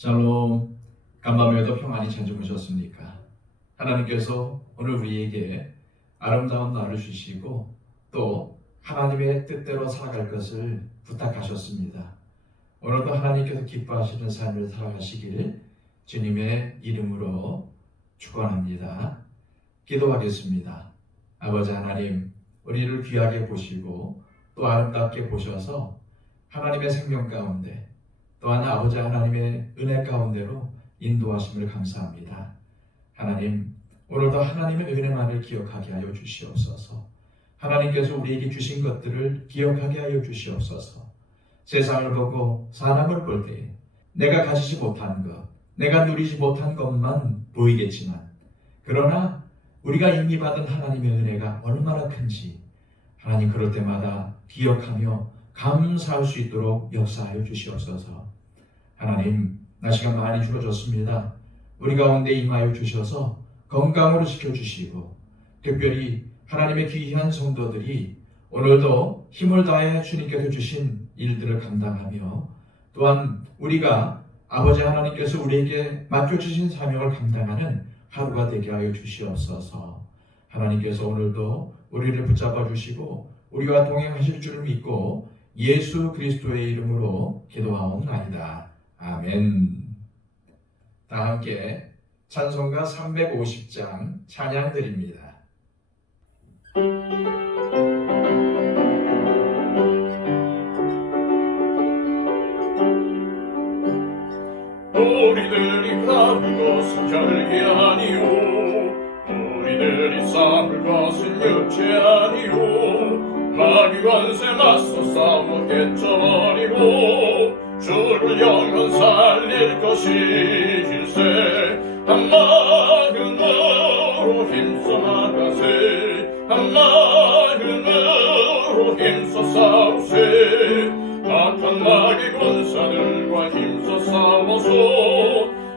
샬롬, 간밤에도 평안히 잘 주무셨습니까? 하나님께서 오늘 우리에게 아름다운 날을 주시고 또 하나님의 뜻대로 살아갈 것을 부탁하셨습니다. 오늘도 하나님께서 기뻐하시는 삶을 살아가시길 주님의 이름으로 축원합니다. 기도하겠습니다. 아버지 하나님, 우리를 귀하게 보시고 또 아름답게 보셔서 하나님의 생명 가운데 또한 아버지 하나님의 은혜 가운데로 인도하심을 감사합니다. 하나님, 오늘도 하나님의 은혜만을 기억하게 하여 주시옵소서. 하나님께서 우리에게 주신 것들을 기억하게 하여 주시옵소서. 세상을 보고 사람을 볼 때 내가 가지지 못한 것, 내가 누리지 못한 것만 보이겠지만 그러나 우리가 이미 받은 하나님의 은혜가 얼마나 큰지 하나님 그럴 때마다 기억하며 감사할 수 있도록 역사하여 주시옵소서. 하나님, 날씨가 많이 추워졌습니다. 우리 가운데 임하여 주셔서 건강으로 지켜주시고 특별히 하나님의 귀한 성도들이 오늘도 힘을 다해 주님께서 주신 일들을 감당하며 또한 우리가 아버지 하나님께서 우리에게 맡겨주신 사명을 감당하는 하루가 되게 하여 주시옵소서. 하나님께서 오늘도 우리를 붙잡아 주시고 우리와 동행하실 줄을 믿고 예수 그리스도의 이름으로 기도하옵나이다. 아멘. 다 함께 찬송가 350장 찬양 드립니다. 우리들이 가는 것은 별게 아니오, 우리들이 싸울 것은 육체 아니오. 마귀 권세 맞서 싸워 깨쳐버리고 주를 영원 살릴 것일세. 한마음으로 힘써 나가세, 한마음으로 힘써 싸우세. 악한 마귀 권사들과 힘써 싸워서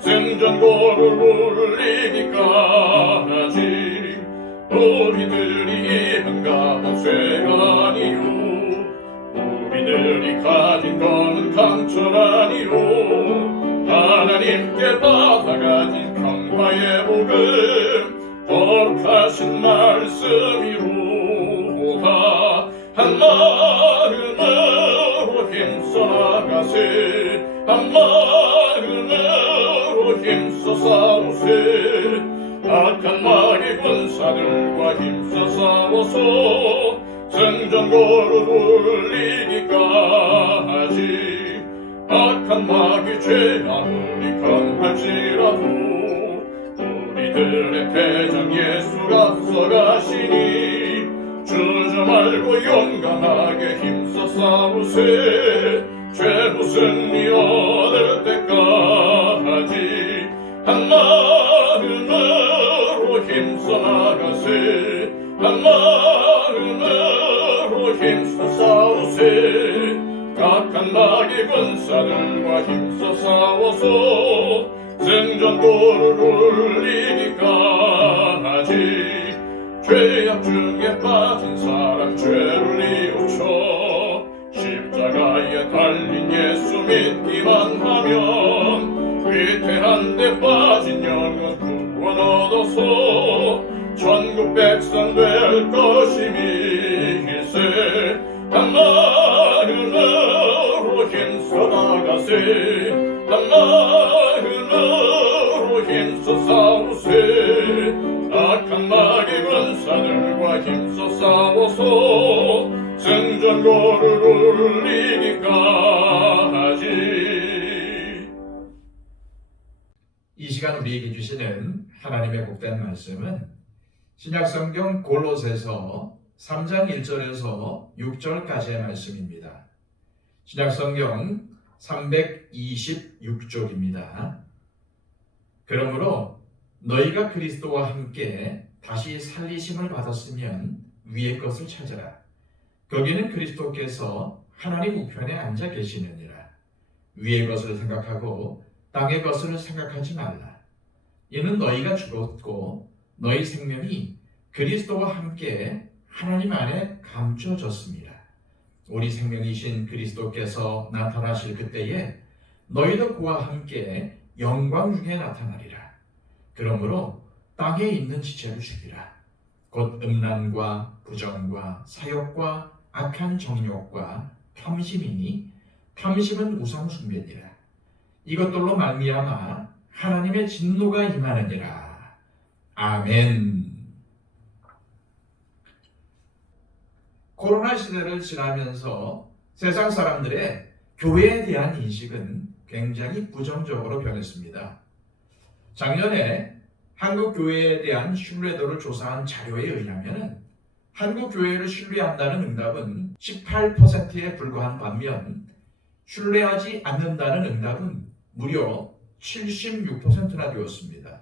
생전고를 이기까지 우리들이 입은 값은 쇠가 아니오, 우리들이 가진 것은 강철 아니오. 하나님께 받아가진 평화의 복음 거룩하신 말씀이로다. 한마음으로 힘써 나가세, 한마음으로 힘써 싸우세. 악한 마귀 권사들과 힘써 싸워서 생전고를 이기까지. 악한 마귀 죄 아무리 강할지라도 우리들의 대장 예수가 앞서가시니 주저 말고 용감하게 힘써 싸우세. 죄로 승리 얻을 때까지 한마음으로 힘써 나가세, 한마음으로 힘써 싸우세. 악한 마귀 권사들과 힘써 싸워서 생전고를 이기까지. 죄악 중에 빠진 사람 죄를 이웃쳐 십자가에 달린 예수 믿기만 하면 위태한 데 빠진 영혼 구원 얻어서 천국 백성 될 것임일세. 한마음으로 힘써 나가세, 한마음으로 힘써 싸우세. 악한 마귀 권사들과 힘써 싸워서 생전고를 이기까지. 이 시간 우리에게 주시는 하나님의 복된 말씀은 신약성경 골로새서 3장 1절에서 6절까지의 말씀입니다. 신약성경 326쪽입니다. 그러므로 너희가 그리스도와 함께 다시 살리심을 받았으면 위의 것을 찾아라. 거기는 그리스도께서 하나님 우편에 앉아 계시느니라. 위의 것을 생각하고 땅의 것을 생각하지 말라. 이는 너희가 죽었고 너희 생명이 그리스도와 함께 하나님 안에 감춰졌습니다. 우리 생명이신 그리스도께서 나타나실 그때에 너희도 그와 함께 영광 중에 나타나리라. 그러므로 땅에 있는 지체를 죽이라. 곧 음란과 부정과 사욕과 악한 정욕과 탐심이니 탐심은 우상 숭배니라. 이것들로 말미암아 하나님의 진노가 임하느니라. 아멘. 코로나 시대를 지나면서 세상 사람들의 교회에 대한 인식은 굉장히 부정적으로 변했습니다. 작년에 한국 교회에 대한 신뢰도를 조사한 자료에 의하면 한국 교회를 신뢰한다는 응답은 18%에 불과한 반면 신뢰하지 않는다는 응답은 무려 76%나 되었습니다.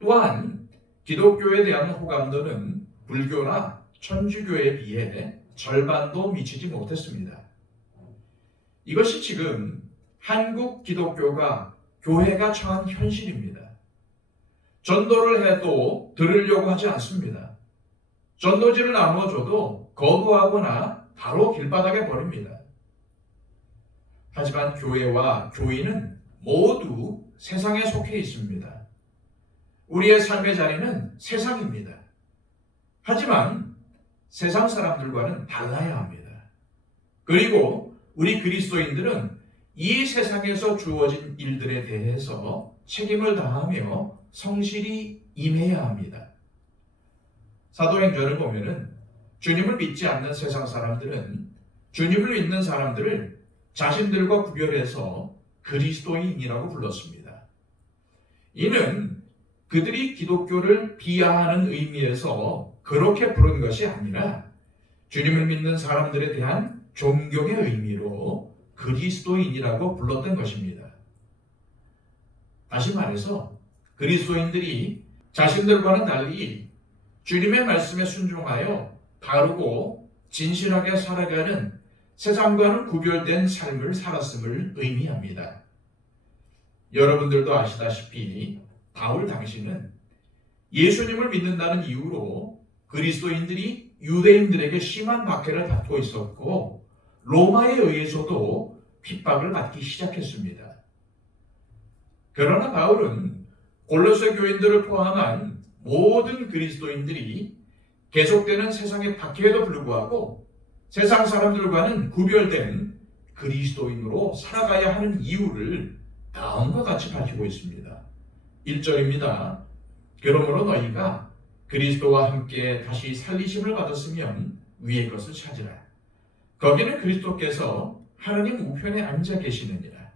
또한 기독교에 대한 호감도는 불교나 천주교에 비해 절반도 미치지 못했습니다. 이것이 지금 한국 기독교가 교회가 처한 현실입니다. 전도를 해도 들으려고 하지 않습니다. 전도지를 나눠줘도 거부하거나 바로 길바닥에 버립니다. 하지만 교회와 교인은 모두 세상에 속해 있습니다. 우리의 삶의 자리는 세상입니다. 하지만 세상 사람들과는 달라야 합니다. 그리고 우리 그리스도인들은 이 세상에서 주어진 일들에 대해서 책임을 다하며 성실히 임해야 합니다. 사도행전을 보면은 주님을 믿지 않는 세상 사람들은 주님을 믿는 사람들을 자신들과 구별해서 그리스도인이라고 불렀습니다. 이는 그들이 기독교를 비하하는 의미에서 그렇게 부른 것이 아니라 주님을 믿는 사람들에 대한 존경의 의미로 그리스도인이라고 불렀던 것입니다. 다시 말해서 그리스도인들이 자신들과는 달리 주님의 말씀에 순종하여 바르고 진실하게 살아가는 세상과는 구별된 삶을 살았음을 의미합니다. 여러분들도 아시다시피 바울 당시는 예수님을 믿는다는 이유로 그리스도인들이 유대인들에게 심한 박해를 받고 있었고 로마에 의해서도 핍박을 받기 시작했습니다. 그러나 바울은 골로새 교인들을 포함한 모든 그리스도인들이 계속되는 세상의 박해에도 불구하고 세상 사람들과는 구별된 그리스도인으로 살아가야 하는 이유를 다음과 같이 밝히고 있습니다. 1절입니다. 그러므로 너희가 그리스도와 함께 다시 살리심을 받았으면 위의 것을 찾으라. 거기는 그리스도께서 하나님 우편에 앉아 계시느니라.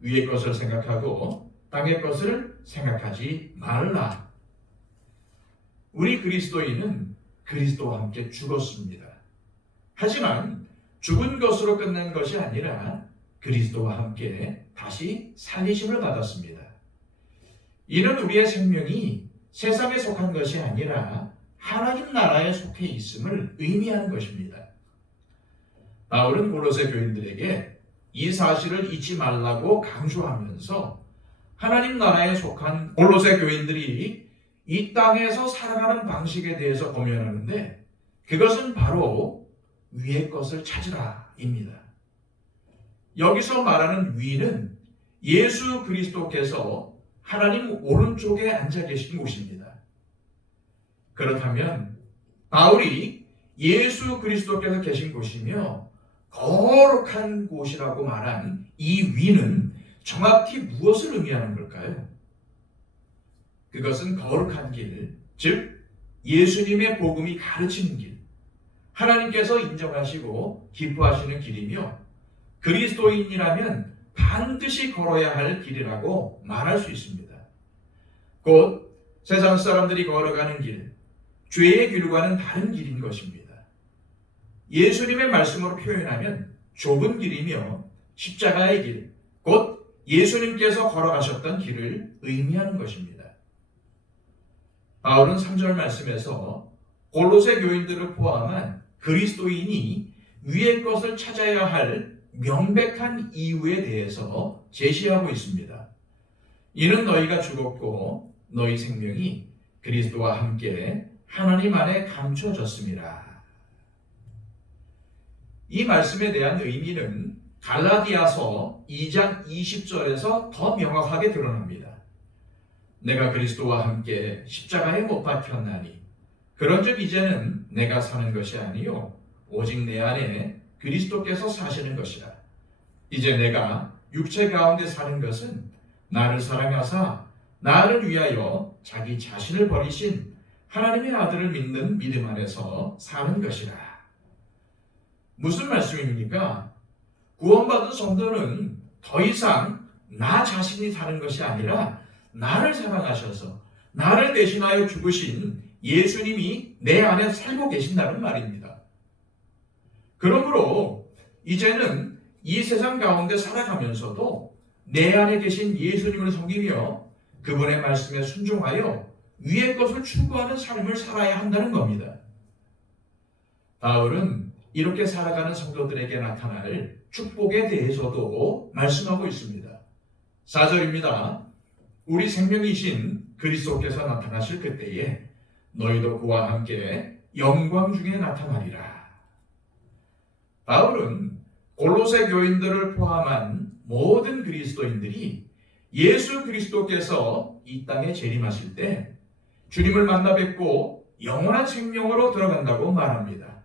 위의 것을 생각하고 땅의 것을 생각하지 말라. 우리 그리스도인은 그리스도와 함께 죽었습니다. 하지만 죽은 것으로 끝난 것이 아니라 그리스도와 함께 다시 살리심을 받았습니다. 이는 우리의 생명이 세상에 속한 것이 아니라 하나님 나라에 속해 있음을 의미하는 것입니다. 바울은 골로새 교인들에게 이 사실을 잊지 말라고 강조하면서 하나님 나라에 속한 골로새 교인들이 이 땅에서 살아가는 방식에 대해서 고민하는데 그것은 바로 위의 것을 찾으라입니다. 여기서 말하는 위는 예수 그리스도께서 하나님 오른쪽에 앉아 계신 곳입니다. 그렇다면 바울이 예수 그리스도께서 계신 곳이며 거룩한 곳이라고 말한 이 위는 정확히 무엇을 의미하는 걸까요? 그것은 거룩한 길, 즉 예수님의 복음이 가르치는 길, 하나님께서 인정하시고 기뻐하시는 길이며 그리스도인이라면 반드시 걸어야 할 길이라고 말할 수 있습니다. 곧 세상 사람들이 걸어가는 길, 죄의 길과는 다른 길인 것입니다. 예수님의 말씀으로 표현하면 좁은 길이며 십자가의 길, 곧 예수님께서 걸어가셨던 길을 의미하는 것입니다. 바울은 3절 말씀에서 골로새 교인들을 포함한 그리스도인이 위의 것을 찾아야 할 명백한 이유에 대해서 제시하고 있습니다. 이는 너희가 죽었고 너희 생명이 그리스도와 함께 하나님 안에 감춰졌습니다. 이 말씀에 대한 의미는 갈라디아서 2장 20절에서 더 명확하게 드러납니다. 내가 그리스도와 함께 십자가에 못 박혔나니 그런즉 이제는 내가 사는 것이 아니요 오직 내 안에 그리스도께서 사시는 것이라. 이제 내가 육체 가운데 사는 것은 나를 사랑하사 나를 위하여 자기 자신을 버리신 하나님의 아들을 믿는 믿음 안에서 사는 것이라. 무슨 말씀입니까? 구원받은 성도는 더 이상 나 자신이 사는 것이 아니라 나를 사랑하셔서 나를 대신하여 죽으신 예수님이 내 안에 살고 계신다는 말입니다. 그러므로 이제는 이 세상 가운데 살아가면서도 내 안에 계신 예수님을 섬기며 그분의 말씀에 순종하여 위의 것을 추구하는 삶을 살아야 한다는 겁니다. 바울은 이렇게 살아가는 성도들에게 나타날 축복에 대해서도 말씀하고 있습니다. 4절입니다. 우리 생명이신 그리스도께서 나타나실 그때에 너희도 그와 함께 영광 중에 나타나리라. 바울은 골로새 교인들을 포함한 모든 그리스도인들이 예수 그리스도께서 이 땅에 재림하실 때 주님을 만나 뵙고 영원한 생명으로 들어간다고 말합니다.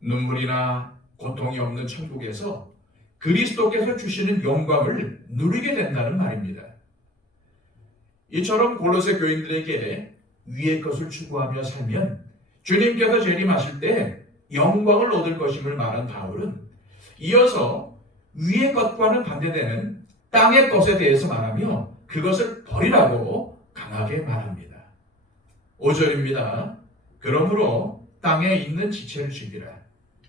눈물이나 고통이 없는 천국에서 그리스도께서 주시는 영광을 누리게 된다는 말입니다. 이처럼 골로새 교인들에게 위의 것을 추구하며 살면 주님께서 재림하실 때 영광을 얻을 것임을 말한 바울은 이어서 위의 것과는 반대되는 땅의 것에 대해서 말하며 그것을 버리라고 강하게 말합니다. 5절입니다. 그러므로 땅에 있는 지체를 죽이라.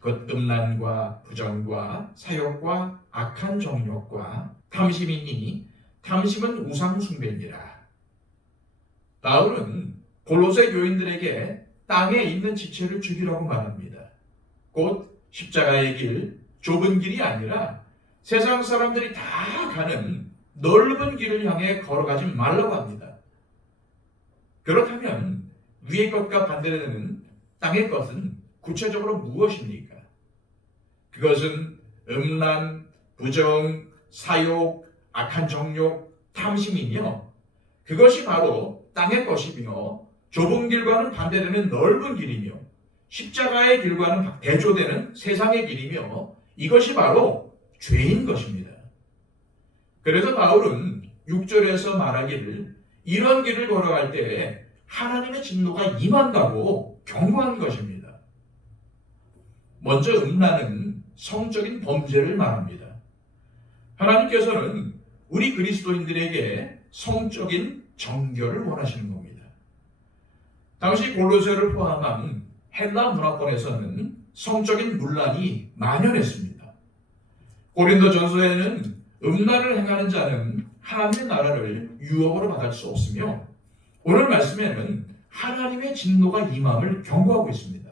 곧 음란과 부정과 사욕과 악한 정욕과 탐심이니 탐심은 우상 숭배니라. 바울은 골로새 교인들에게 땅에 있는 지체를 죽이라고 말합니다. 곧 십자가의 길, 좁은 길이 아니라 세상 사람들이 다 가는 넓은 길을 향해 걸어가지 말라고 합니다. 그렇다면 위의 것과 반대되는 땅의 것은 구체적으로 무엇입니까? 그것은 음란, 부정, 사욕, 악한 정욕, 탐심이며 그것이 바로 땅의 것이며 좁은 길과는 반대되는 넓은 길이며 십자가의 길과는 대조되는 세상의 길이며 이것이 바로 죄인 것입니다. 그래서 바울은 6절에서 말하기를 이런 길을 걸어갈 때 하나님의 진노가 임한다고 경고한 것입니다. 먼저 음란은 성적인 범죄를 말합니다. 하나님께서는 우리 그리스도인들에게 성적인 정결을 원하시는 겁니다. 당시 골로새를 포함한 헬라 문화권에서는 성적인 문란이 만연했습니다. 고린도전서에는 음란을 행하는 자는 하나님의 나라를 유업으로 받을 수 없으며 오늘 말씀에는 하나님의 진노가 임함을 경고하고 있습니다.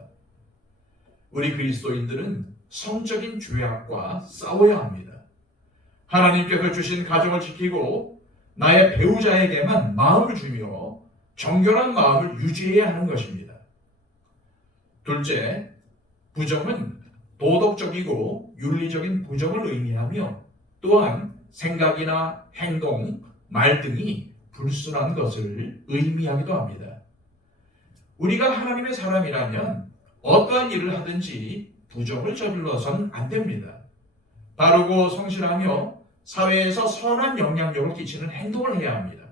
우리 그리스도인들은 성적인 죄악과 싸워야 합니다. 하나님께서 주신 가정을 지키고 나의 배우자에게만 마음을 주며 정결한 마음을 유지해야 하는 것입니다. 둘째, 부정은 도덕적이고 윤리적인 부정을 의미하며 또한 생각이나 행동, 말 등이 불순한 것을 의미하기도 합니다. 우리가 하나님의 사람이라면 어떠한 일을 하든지 부정을 저질러서는 안 됩니다. 바르고 성실하며 사회에서 선한 영향력을 끼치는 행동을 해야 합니다.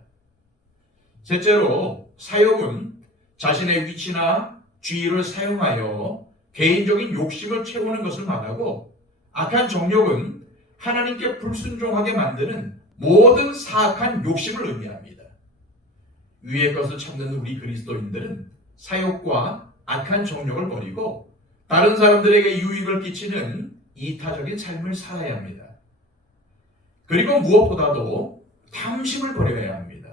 셋째로, 사욕은 자신의 위치나 지위를 사용하여 개인적인 욕심을 채우는 것을 말하고 악한 정욕은 하나님께 불순종하게 만드는 모든 사악한 욕심을 의미합니다. 위의 것을 찾는 우리 그리스도인들은 사욕과 악한 정욕을 버리고 다른 사람들에게 유익을 끼치는 이타적인 삶을 살아야 합니다. 그리고 무엇보다도 탐심을 버려야 합니다.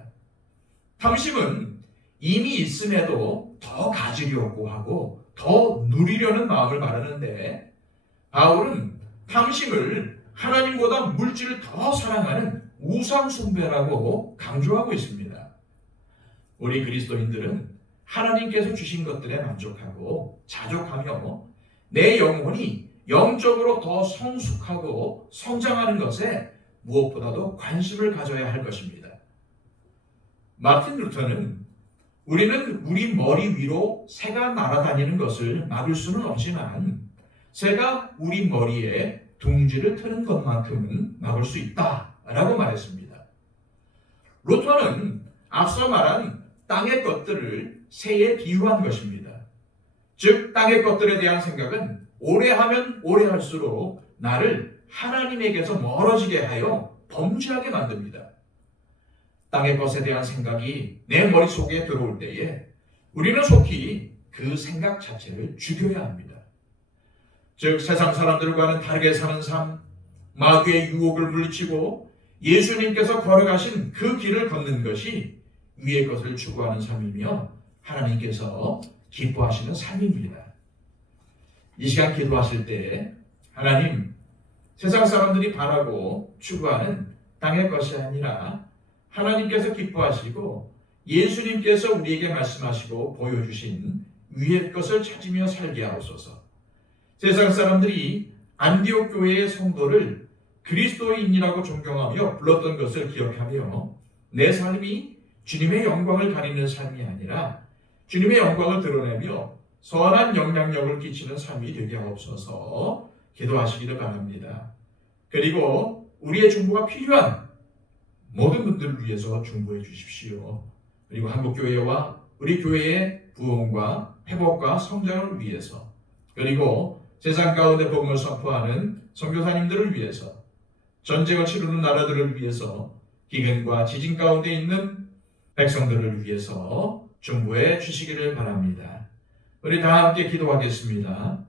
탐심은 이미 있음에도 더 가지려고 하고 더 누리려는 마음을 말하는데 바울은 탐심을 하나님보다 물질을 더 사랑하는 우상 숭배라고 강조하고 있습니다. 우리 그리스도인들은 하나님께서 주신 것들에 만족하고 자족하며 내 영혼이 영적으로 더 성숙하고 성장하는 것에 무엇보다도 관심을 가져야 할 것입니다. 마틴 루터는 우리는 우리 머리 위로 새가 날아다니는 것을 막을 수는 없지만 새가 우리 머리에 둥지를 트는 것만큼은 막을 수 있다라고 말했습니다. 루터는 앞서 말한 땅의 것들을 새에 비유한 것입니다. 즉 땅의 것들에 대한 생각은 오래 하면 오래 할수록 나를 하나님에게서 멀어지게 하여 범죄하게 만듭니다. 땅의 것에 대한 생각이 내 머릿속에 들어올 때에 우리는 속히 그 생각 자체를 죽여야 합니다. 즉 세상 사람들과는 다르게 사는 삶, 마귀의 유혹을 물리치고 예수님께서 걸어가신 그 길을 걷는 것이 위의 것을 추구하는 삶이며 하나님께서 기뻐하시는 삶입니다. 이 시간 기도하실 때 하나님, 세상 사람들이 바라고 추구하는 땅의 것이 아니라 하나님께서 기뻐하시고 예수님께서 우리에게 말씀하시고 보여주신 위의 것을 찾으며 살게 하옵소서. 세상 사람들이 안디옥 교회의 성도를 그리스도인이라고 존경하며 불렀던 것을 기억하며 내 삶이 주님의 영광을 가리는 삶이 아니라 주님의 영광을 드러내며 선한 영향력을 끼치는 삶이 되게 하옵소서. 기도하시기를 바랍니다. 그리고 우리의 중보가 필요한 모든 분들을 위해서 중보해 주십시오. 그리고 한국교회와 우리 교회의 부흥과 회복과 성장을 위해서, 그리고 세상 가운데 복음을 선포하는 선교사님들을 위해서, 전쟁을 치르는 나라들을 위해서, 기근과 지진 가운데 있는 백성들을 위해서 중보해 주시기를 바랍니다. 우리 다 함께 기도하겠습니다.